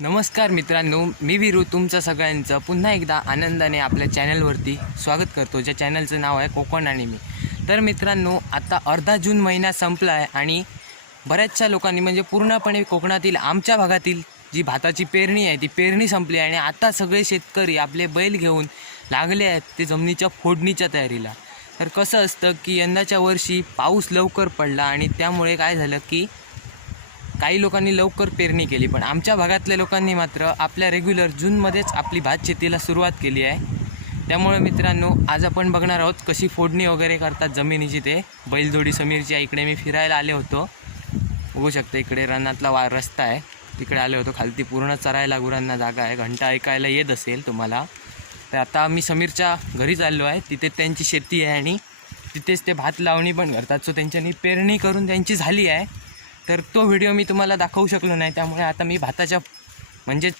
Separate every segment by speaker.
Speaker 1: नमस्कार मित्रांनो मी विरू तुमचं सगळ्यांचं पुन्हा एकदा आनंदाने आपल्या चॅनलवरती स्वागत करतो ज्या चॅनलचं नाव आहे कोकण आणि मी. तर मित्रांनो आता अर्धा जून महिना संपला आहे आणि बऱ्याचशा लोकांनी म्हणजे पूर्णपणे कोकणातील आमच्या भागातील जी भाताची पेरणी आहे ती पेरणी संपली आहे आणि आता सगळे शेतकरी आपले बैल घेऊन लागले आहेत ते जमिनीच्या फोडणीच्या तयारीला. तर कसं असतं की यंदाच्या वर्षी पाऊस लवकर पडला आणि त्यामुळे काय झालं की काही लोकांनी लवकर पेरणी केली पण आमच्या भागातल्या लोकांनी मात्र आपल्या रेग्युलर जूनमध्येच आपली भात शेतीला सुरुवात केली आहे. त्यामुळे मित्रांनो आज आपण बघणार आहोत कशी फोडणी वगैरे करतात जमिनीची ते. बैलजोडी समीरच्या इकडे मी फिरायला आले होतो. बघू शकतो इकडे रनातला वा रस्ता आहे. तिकडे आले होतो खालती पूर्ण चरायला गुरांना जागा आहे. घंटा ऐकायला येत असेल तुम्हाला. तर आता मी समीरच्या घरी चाललो आहे. तिथे त्यांची शेती आहे आणि तिथेच ते भात लावणी पण करतात. सो त्यांच्यानी पेरणी करून त्यांची झाली आहे. तर तो व्हिडिओ मी तुम्हाला दाखवू शकलो नाही त्यामुळे आता मी भाताच्या म्हणजे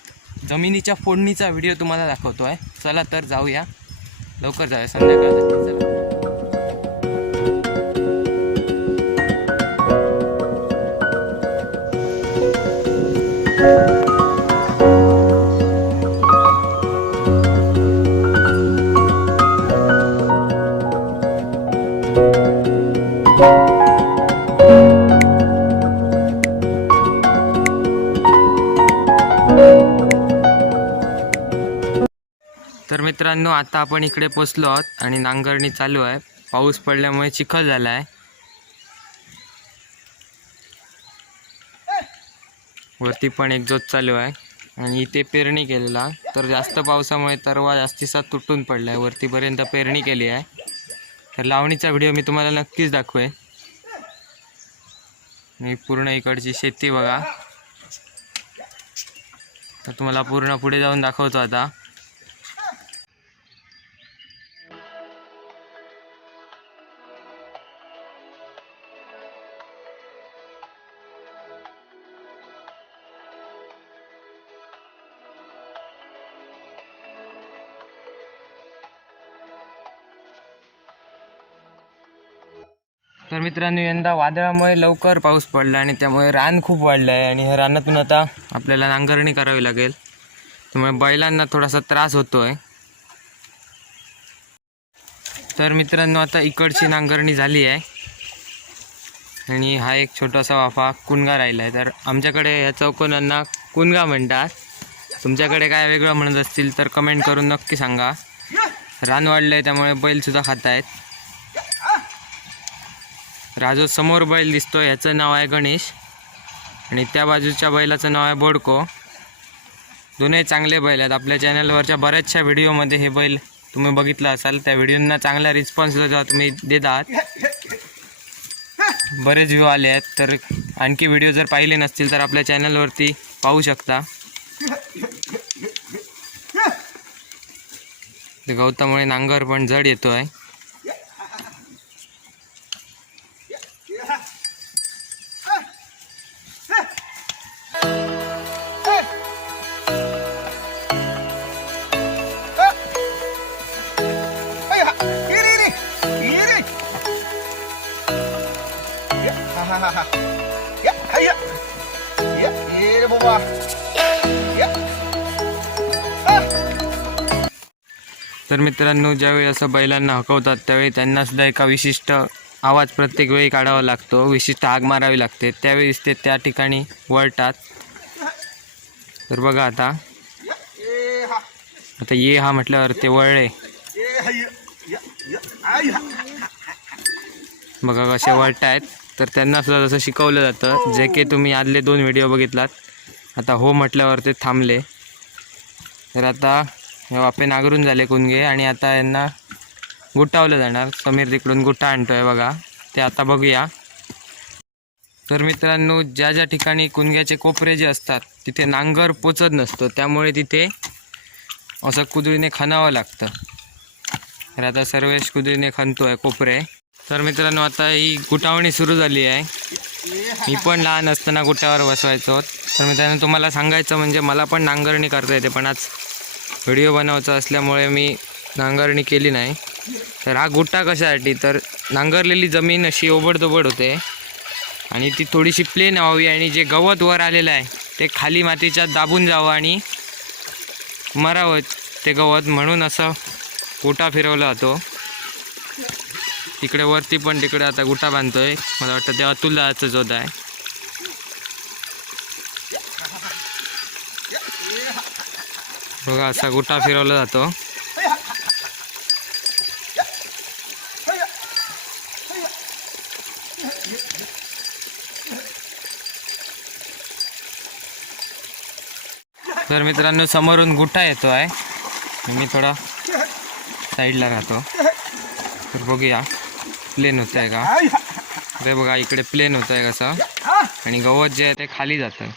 Speaker 1: जमिनीच्या फोडणीचा व्हिडिओ तुम्हाला दाखवतो आहे चला तर जाऊया. लवकर जाऊया संध्याकाळ चला. मित्रांनो आता आपण इकडे पोचलो आहोत आणि नांगरणी चालू आहे. पाऊस पडल्यामुळे चिखल झाला आहे वरती पण एक जोत चालू आहे. आणि इथे पेरणी केलेला. तर जास्त पावसामुळे तरवा जास्तीसा तुटून पडला आहे वरतीपर्यंत पेरणी केली आहे. तर लावणीचा व्हिडिओ मी तुम्हाला नक्कीच दाखवेन. मी पूर्ण इकडची शेती बघा. तर तुम्हाला पूर्ण पुढे जाऊन दाखवतो आता. तर मित्रांनो यंदा वादळामुळे लवकर पाऊस पडला आणि त्यामुळे रान खूप वाढलं आहे आणि ह्या रानातून आता आपल्याला नांगरणी करावी लागेल. त्यामुळे बैलांना थोडासा त्रास होतो आहे तर मित्रांनो आता इकडची नांगरणी झाली आहे. आणि हा एक छोटासा वाफा कुणगा राहिला आहे तर आमच्याकडे या चौकोनांना कुणगा म्हणतात. तुमच्याकडे काय वेगळं म्हणत असतील तर कमेंट करून नक्की सांगा. रान वाढलं आहे त्यामुळे बैलसुद्धा खात आहेत राजो समोर बैल दिसतो ह्याचं नाव आहे गणेश. आणि त्या बाजूच्या बैलाचं नाव आहे बोडको. दोन्ही चांगले बैल आहेत. आपल्या चॅनलवरच्या बऱ्याचशा व्हिडिओमध्ये हे बैल तुम्ही बघितलं असाल. त्या व्हिडिओंना चांगला रिस्पॉन्स तुम्ही देत आहात बरेच व्ह्यू आले आहेत. तर आणखी व्हिडिओ जर पाहिले नसतील तर आपल्या चॅनलवरती पाहू शकता. ते गवतामुळे नांगर पण जड येतो आहे तर मित्रांनो ज्यावेळी असं बैलांना हकवतात त्यावेळी त्यांना सुद्धा एका विशिष्ट आवाज प्रत्येक वेळी काढावा लागतो. विशिष्ट आग मारावी लागते. त्यावेळीच ते त्या ठिकाणी वळतात. तर बघा आता. आता ये हा म्हटल्यावर ते वळले. बघा कसे वळतायत. तर त्यांना सुद्धा जसं शिकवलं जातं. जे की तुम्ही आदले दोन व्हिडिओ बघितलात. आता हो म्हटल्यावर ते थांबले. तर आता हे वापे नागरून झाले कुणगे आणि आता यांना गुटावलं जाणार. समीर तिकडून गुट्टा आणतोय बघा. ते आता बघूया. तर मित्रांनो ज्या ज्या ठिकाणी कुणग्याचे कोपरे जे असतात तिथे नांगर पोचत नसतं. त्यामुळे तिथे असं कुदळीने खणावं लागतं. तर आता सर्वेश कुदळीने खणतोय कोपरे. तर मित्रांनो आता ही गुटावणी सुरू झाली आहे. मी पण लहान असताना गुट्यावर बसवायचो. तर मित्रांनो तुम्हाला सांगायचं म्हणजे मला पण नांगरणी करता येते पण आज व्हिडिओ बनवायचा असल्यामुळे मी नांगरणी केली नाही. तर हा गुट्टा कशासाठी? तर नांगरलेली जमीन अशी ओबडदोबड होते आणि ती थोडीशी प्लेन व्हावी आणि जे गवत वर आलेलं आहे ते खाली मातीच्या दाबून जावं आणि मरावं ते गवत म्हणून असं गोटा फिरवला जातो. तिकडे वरती पण तिकडे आता गुटा बांधतोय. मला वाटतं ते अतुलाचं जोद आहे. बघा असा गुटा फिरवला जातो. तर मित्रांनो समोरून गुटा येतो आहे. मी थोडा साईडला राहतो. तर बघूया. प्लेन होत आहे का ते बघा इकडे प्लेन होत आहे कसं आणि गवत जे आहे ते खाली जातं.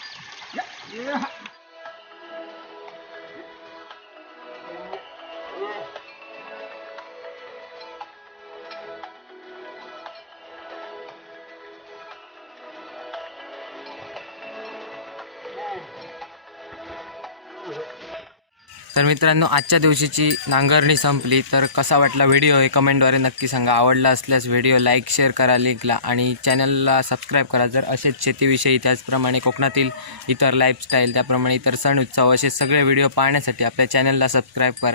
Speaker 1: तर मित्रांनो आजच्या दिवशीची नांगरणी संपली. तर कसा वाटला व्हिडिओ हे कमेंटद्वारे नक्की सांगा. आवडला असल्यास व्हिडिओ लाईक शेअर करा लिंकला आणि चॅनलला सबस्क्राईब करा. जर असेच शेतीविषयी त्याचप्रमाणे कोकणातील इतर लाईफस्टाईल त्याप्रमाणे इतर सण उत्सव असे सगळे व्हिडिओ पाहण्यासाठी आपल्या चॅनलला सबस्क्राईब करा.